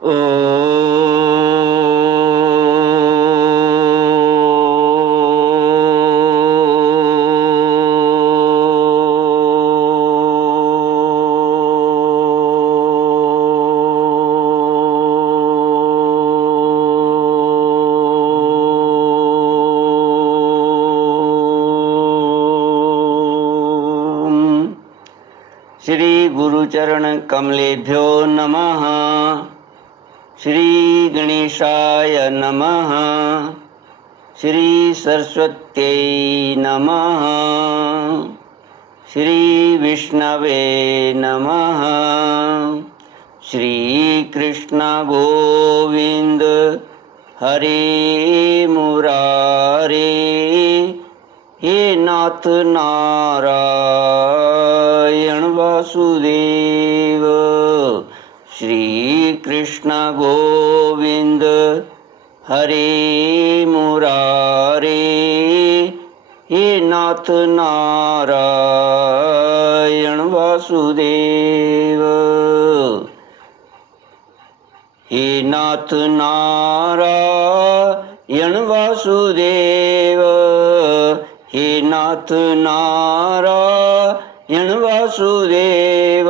श्री गुरुचरण कमलेभ्यो नमः। श्री गणेशाय नमः। श्री सरस्वत्यै नमः। श्री विष्णवे नमः। श्री कृष्ण गोविंद हरे मुरारे। हे नाथ नारायण वासुदेव। श्री कृष्ण गोविंद हरे मुरारे। हे नाथ नारायण वासुदेव। हे नाथ नारायण वासुदेव। हे नाथ नारायण वासुदेव।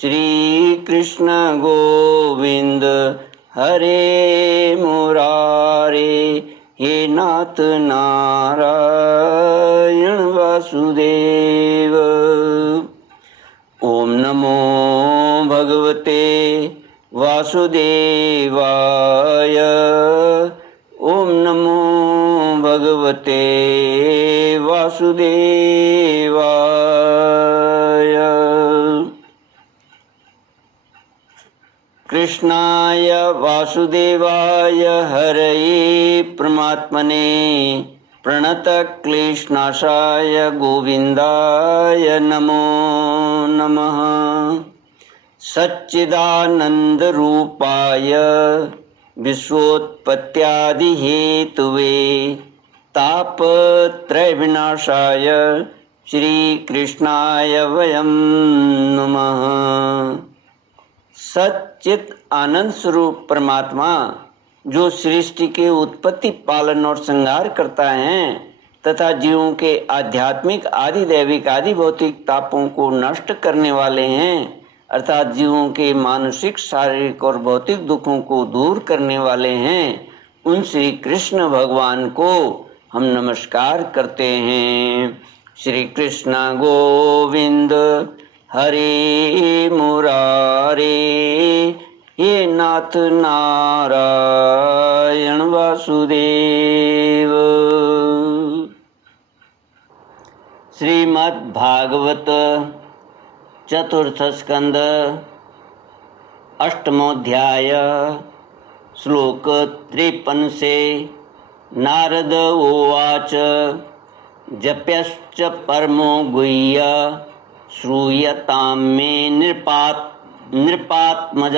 श्री कृष्ण गोविंद हरे मुरारे। हे नाथ नारायण वासुदेव। ओम नमो भगवते वासुदेवाय। ओम नमो भगवते वासुदेवाय। कृष्णाय वासुदेवाय हरये परमात्मने प्रणतक्लेशनाशाय गोविन्दाय नमो नमः। सच्चिदानन्दरूपाय विश्वोत्पत्त्यादिहेतुवे तापत्रयविनाशाय श्रीकृष्णाय वयं नमः। सच्चित आनंद स्वरूप परमात्मा जो सृष्टि के उत्पत्ति, पालन और संहार करता है तथा जीवों के आध्यात्मिक, आदि दैविक, आदि भौतिक तापों को नष्ट करने वाले हैं, अर्थात जीवों के मानसिक, शारीरिक और भौतिक दुखों को दूर करने वाले हैं, उन श्री कृष्ण भगवान को हम नमस्कार करते हैं। श्री कृष्ण गोविंद हरे मुरारे। हे नाथ नारायण वासुदेव। श्रीमद् भागवत चतुर्थ स्कंद अष्टमोध्याय श्लोक 53 से। नारद उवाच जप्यश्च परमो गुह्य श्रूयतां मे नृपात्मज।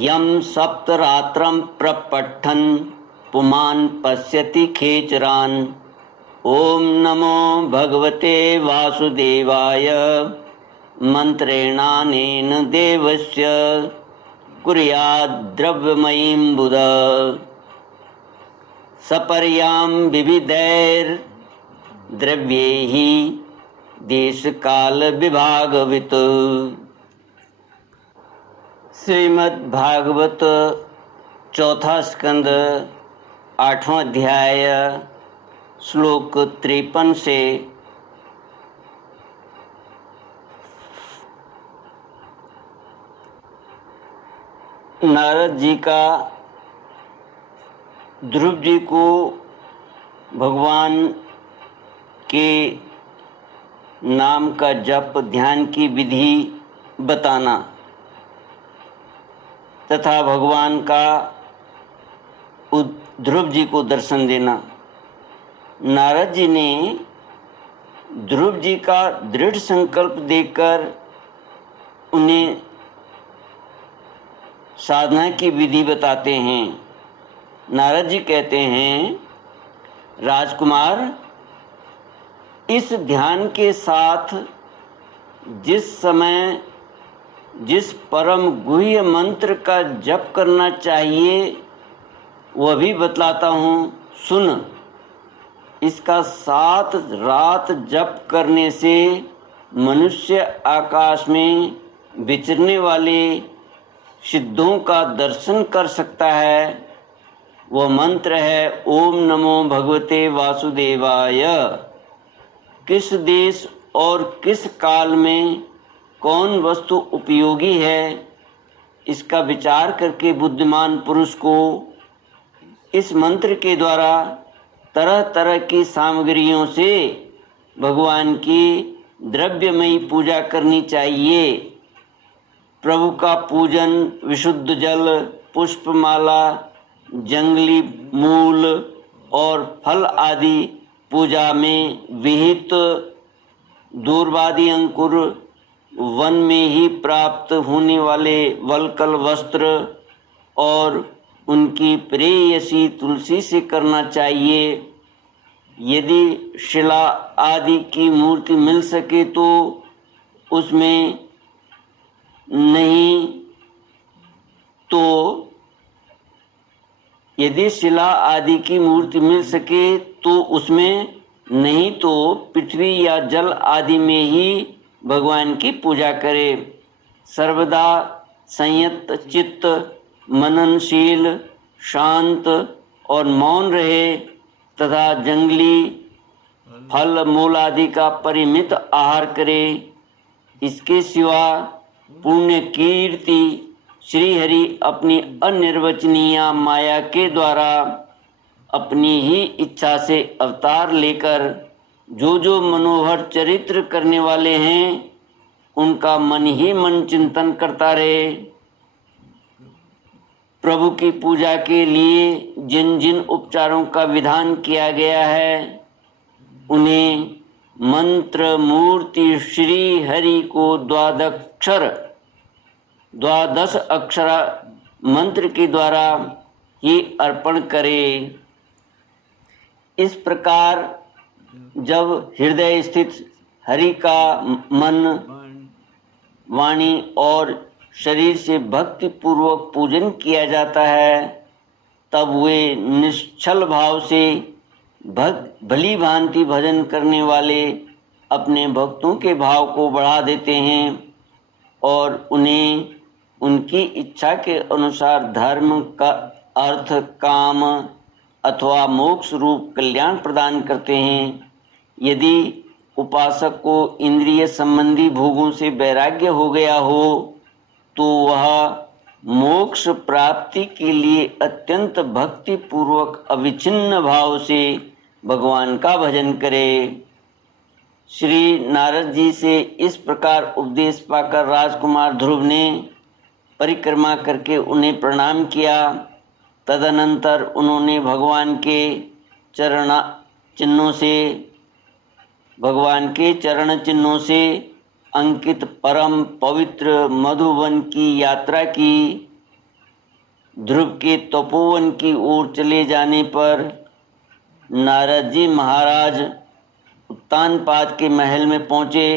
यं सप्तरात्रं प्रपठन् पुमान् पश्यति खेचरान्। ओम नमो भगवते वासुदेवाय। मंत्रेणानेन देवस्य कुर्याद्द्रव्यमयीं बुध। सपर्यां विविधैर्द्रव्यैः देशकाल विभागवित्। श्रीमद् भागवत चौथा स्कंद 8वां अध्याय श्लोक 53 से। नारद जी का ध्रुव जी को भगवान के नाम का जप, ध्यान की विधि बताना तथा भगवान का ध्रुव जी को दर्शन देना। नारद जी ने ध्रुव जी का दृढ़ संकल्प देकर उन्हें साधना की विधि बताते हैं। नारद जी कहते हैं, राजकुमार, इस ध्यान के साथ जिस समय जिस परम गुह्य मंत्र का जप करना चाहिए वह भी बतलाता हूँ, सुन। इसका 7 रात जप करने से मनुष्य आकाश में विचरने वाले सिद्धों का दर्शन कर सकता है। वह मंत्र है ओम नमो भगवते वासुदेवाय। किस देश और किस काल में कौन वस्तु उपयोगी है, इसका विचार करके बुद्धिमान पुरुष को इस मंत्र के द्वारा तरह तरह की सामग्रियों से भगवान की द्रव्यमयी पूजा करनी चाहिए। प्रभु का पूजन विशुद्ध जल, पुष्पमाला, जंगली मूल और फल आदि पूजा में विहित दूर्वादि अंकुर, वन में ही प्राप्त होने वाले वलकल वस्त्र और उनकी प्रेयसी तुलसी से करना चाहिए। यदि शिला आदि की मूर्ति मिल सके तो उसमें, नहीं तो यदि शिला आदि की मूर्ति मिल सके तो उसमें, नहीं तो पृथ्वी या जल आदि में ही भगवान की पूजा करे। सर्वदा संयत चित्त, मननशील, शांत और मौन रहे तथा जंगली फल मूल आदि का परिमित आहार करे। इसके सिवा पुण्य कीर्ति श्री हरि अपनी अनिर्वचनीय माया के द्वारा अपनी ही इच्छा से अवतार लेकर जो जो मनोहर चरित्र करने वाले हैं उनका मन ही मन चिंतन करता रहे। प्रभु की पूजा के लिए जिन जिन उपचारों का विधान किया गया है उन्हें मंत्र मूर्ति श्री हरि को द्वादश अक्षर मंत्र के द्वारा ही अर्पण करें। इस प्रकार जब हृदय स्थित हरि का मन, वाणी और शरीर से भक्ति पूर्वक पूजन किया जाता है तब वे निश्चल भाव से भली भांति भजन करने वाले अपने भक्तों के भाव को बढ़ा देते हैं और उन्हें उनकी इच्छा के अनुसार धर्म का अर्थ, काम अथवा मोक्ष रूप कल्याण प्रदान करते हैं। यदि उपासक को इंद्रिय संबंधी भोगों से वैराग्य हो गया हो तो वह मोक्ष प्राप्ति के लिए अत्यंत भक्ति पूर्वक अविच्छिन्न भाव से भगवान का भजन करे। श्री नारद जी से इस प्रकार उपदेश पाकर राजकुमार ध्रुव ने परिक्रमा करके उन्हें प्रणाम किया। तदनंतर उन्होंने भगवान के चरण चिन्हों से अंकित परम पवित्र मधुवन की यात्रा की। ध्रुव के तपोवन की ओर चले जाने पर नारद जी महाराज उत्तानपाद के महल में पहुँचे।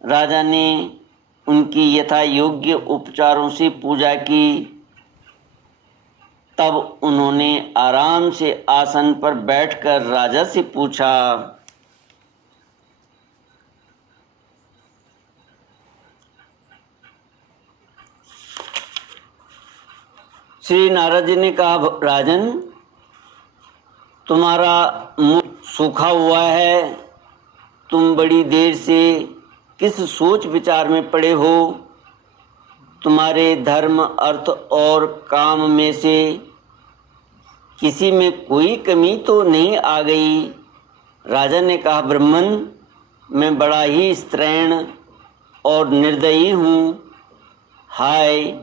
राजा ने उनकी यथा योग्य उपचारों से पूजा की। तब उन्होंने आराम से आसन पर बैठकर राजा से पूछा, श्री नारद जी ने कहा, राजन, तुम्हारा मुख सूखा हुआ है, तुम बड़ी देर से किस सोच विचार में पड़े हो? तुम्हारे धर्म, अर्थ और काम में से किसी में कोई कमी तो नहीं आ गई? राजा ने कहा, ब्राह्मण, मैं बड़ा ही स्त्रैण और निर्दयी हूँ। हाय,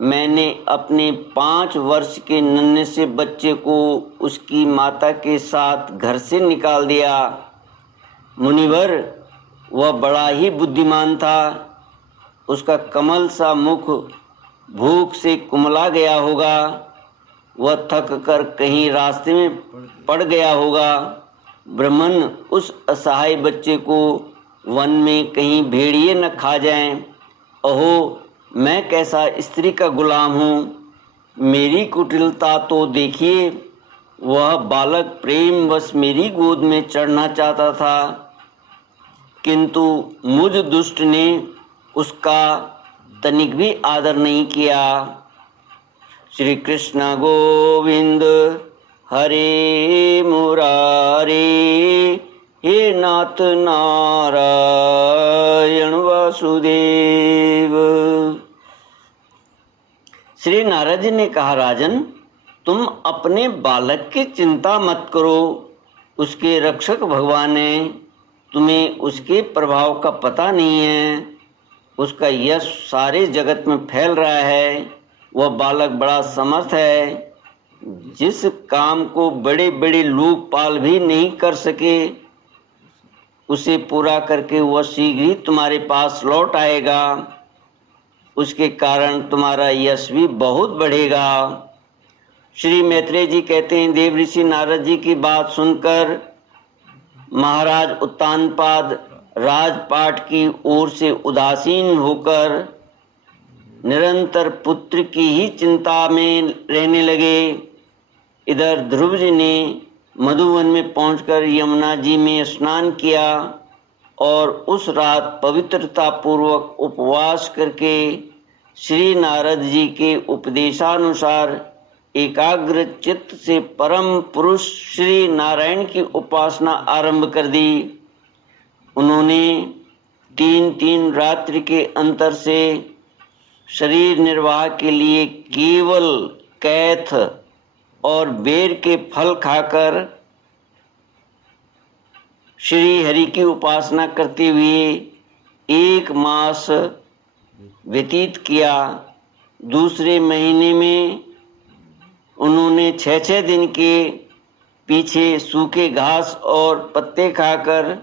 मैंने अपने 5 वर्ष के नन्हे से बच्चे को उसकी माता के साथ घर से निकाल दिया। मुनिवर, वह बड़ा ही बुद्धिमान था। उसका कमल सा मुख भूख से कुमला गया होगा। वह थक कर कहीं रास्ते में पड़ गया होगा। ब्राह्मण, उस असहाय बच्चे को वन में कहीं भेड़िए न खा जाएं, अहो, मैं कैसा स्त्री का गुलाम हूँ। मेरी कुटिलता तो देखिए। वह बालक प्रेमवश मेरी गोद में चढ़ना चाहता था, किंतु मुझ दुष्ट ने उसका तनिक भी आदर नहीं किया। श्री कृष्ण गोविंद हरे मुरारे, हे नाथ नारायण वासुदेव। श्री नारद जी ने कहा, राजन, तुम अपने बालक की चिंता मत करो। उसके रक्षक भगवान है। तुम्हें उसके प्रभाव का पता नहीं है। उसका यश सारे जगत में फैल रहा है। वह बालक बड़ा समर्थ है। जिस काम को बड़े बड़े लोकपाल भी नहीं कर सके, उसे पूरा करके वह शीघ्र ही तुम्हारे पास लौट आएगा। उसके कारण तुम्हारा यश भी बहुत बढ़ेगा। श्री मैत्रेय जी कहते हैं, देव ऋषि नारद जी की बात सुनकर महाराज उत्तानपाद राजपाट की ओर से उदासीन होकर निरंतर पुत्र की ही चिंता में रहने लगे। इधर ध्रुव जी ने मधुवन में पहुंचकर यमुना जी में स्नान किया और उस रात पवित्रता पूर्वक उपवास करके श्री नारद जी के उपदेशानुसार एकाग्र चित्त से परम पुरुष श्री नारायण की उपासना आरंभ कर दी। उन्होंने 3-3 रात्रि के अंतर से शरीर निर्वाह के लिए केवल कैथ और बेर के फल खाकर श्री हरि की उपासना करते हुए 1 मास व्यतीत किया। दूसरे महीने में उन्होंने 6-6 दिन के पीछे सूखे घास और पत्ते खाकर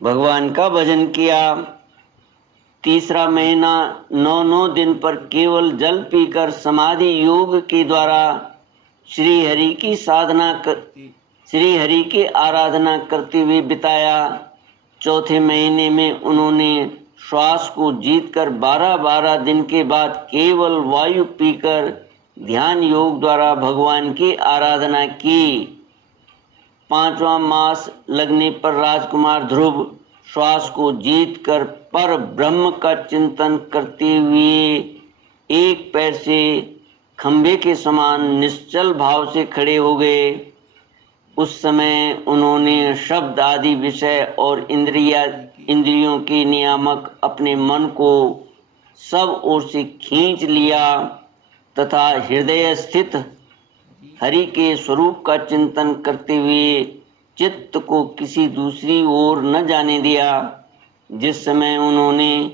भगवान का भजन किया। तीसरा महीना 9-9 दिन पर केवल जल पीकर समाधि योग के द्वारा श्री हरि की आराधना करते हुए बिताया। चौथे महीने में उन्होंने श्वास को जीतकर 12-12 दिन के बाद केवल वायु पीकर ध्यान योग द्वारा भगवान की आराधना की। 5वां मास लगने पर राजकुमार ध्रुव श्वास को जीतकर पर ब्रह्म का चिंतन करते हुए एक पैर से खंभे के समान निश्चल भाव से खड़े हो गए। उस समय उन्होंने शब्द आदि विषय और इंद्रियों के नियामक अपने मन को सब ओर से खींच लिया तथा हृदय स्थित हरि के स्वरूप का चिंतन करते हुए चित्त को किसी दूसरी ओर न जाने दिया। जिस समय उन्होंने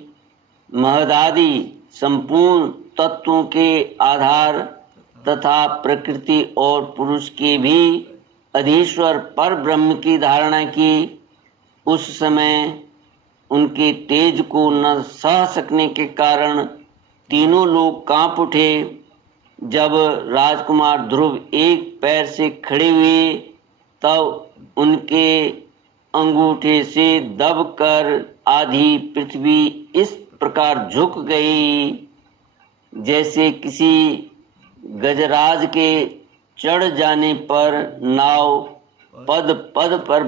महदादि संपूर्ण तत्वों के आधार तथा प्रकृति और पुरुष के भी अधीश्वर पर ब्रह्म की धारणा की, उस समय उनके तेज को न सह सकने के कारण तीनों लोग कांप उठे। जब राजकुमार ध्रुव एक पैर से खड़े हुए तब उनके अंगूठे से दबकर आधी पृथ्वी इस प्रकार झुक गई जैसे किसी गजराज के चढ़ जाने पर नाव पद पद पर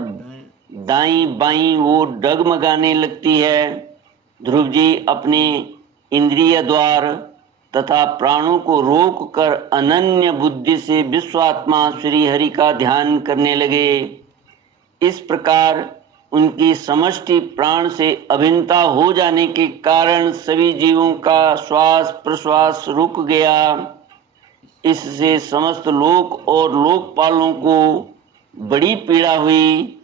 दाईं बाईं ओर डगमगाने लगती है। ध्रुव जी अपने इंद्रिय द्वार तथा प्राणों को रोक कर अनन्य बुद्धि से विश्वात्मा श्री हरि का ध्यान करने लगे। इस प्रकार उनकी समष्टि प्राण से अभिन्नता हो जाने के कारण सभी जीवों का श्वास प्रश्वास रुक गया। इससे समस्त लोक और लोकपालों को बड़ी पीड़ा हुई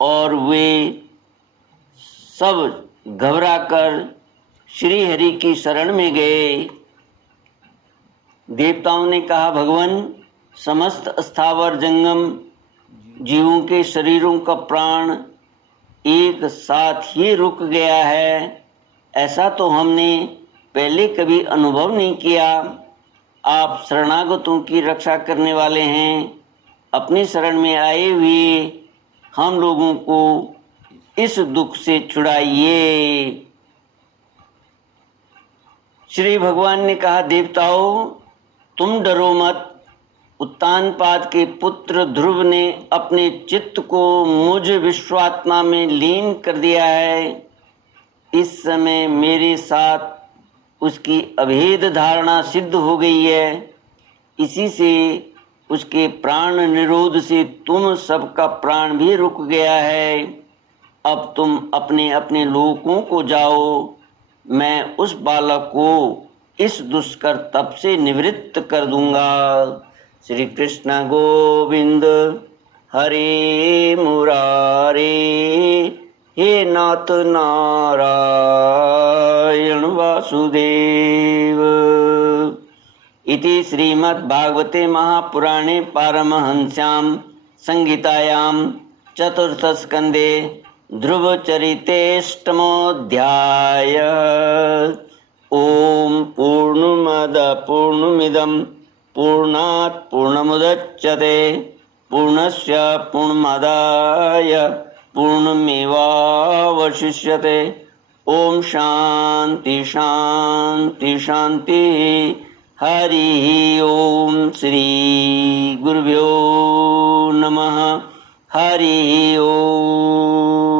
और वे सब घबराकर श्री हरि की शरण में गए। देवताओं ने कहा, भगवान, समस्त स्थावर जंगम जीवों के शरीरों का प्राण एक साथ ही रुक गया है। ऐसा तो हमने पहले कभी अनुभव नहीं किया। आप शरणागतों की रक्षा करने वाले हैं। अपनी शरण में आए हुए हम लोगों को इस दुख से छुड़ाइए। श्री भगवान ने कहा, देवताओं तुम डरो मत। उत्तानपाद के पुत्र ध्रुव ने अपने चित्त को मुझ विश्वात्मा में लीन कर दिया है। इस समय मेरे साथ उसकी अभेद धारणा सिद्ध हो गई है। इसी से उसके प्राण निरोध से तुम सबका प्राण भी रुक गया है। अब तुम अपने अपने लोकों को जाओ। मैं उस बालक को इस दुष्कर तप से निवृत्त कर दूंगा। श्री कृष्ण गोविंद हरे मुरारे, हे नाथ नारायण वासुदेव। इति श्रीमद्भागवते महापुराणे पारमहंस्यां संहितायां चतुर्थस्कन्धे ध्रुवचरितेष्टमोऽध्याय। ॐ पूर्णमदः पूर्णमिदं पूर्णात् पूर्णमुदच्यते पूर्णस्य पूर्णमादाय पूर्णमेवावशिष्यते। ॐ शान्ति शान्ति शान्तिः। हरि ओम श्री गुरुभ्यो नमः। हरि ओम।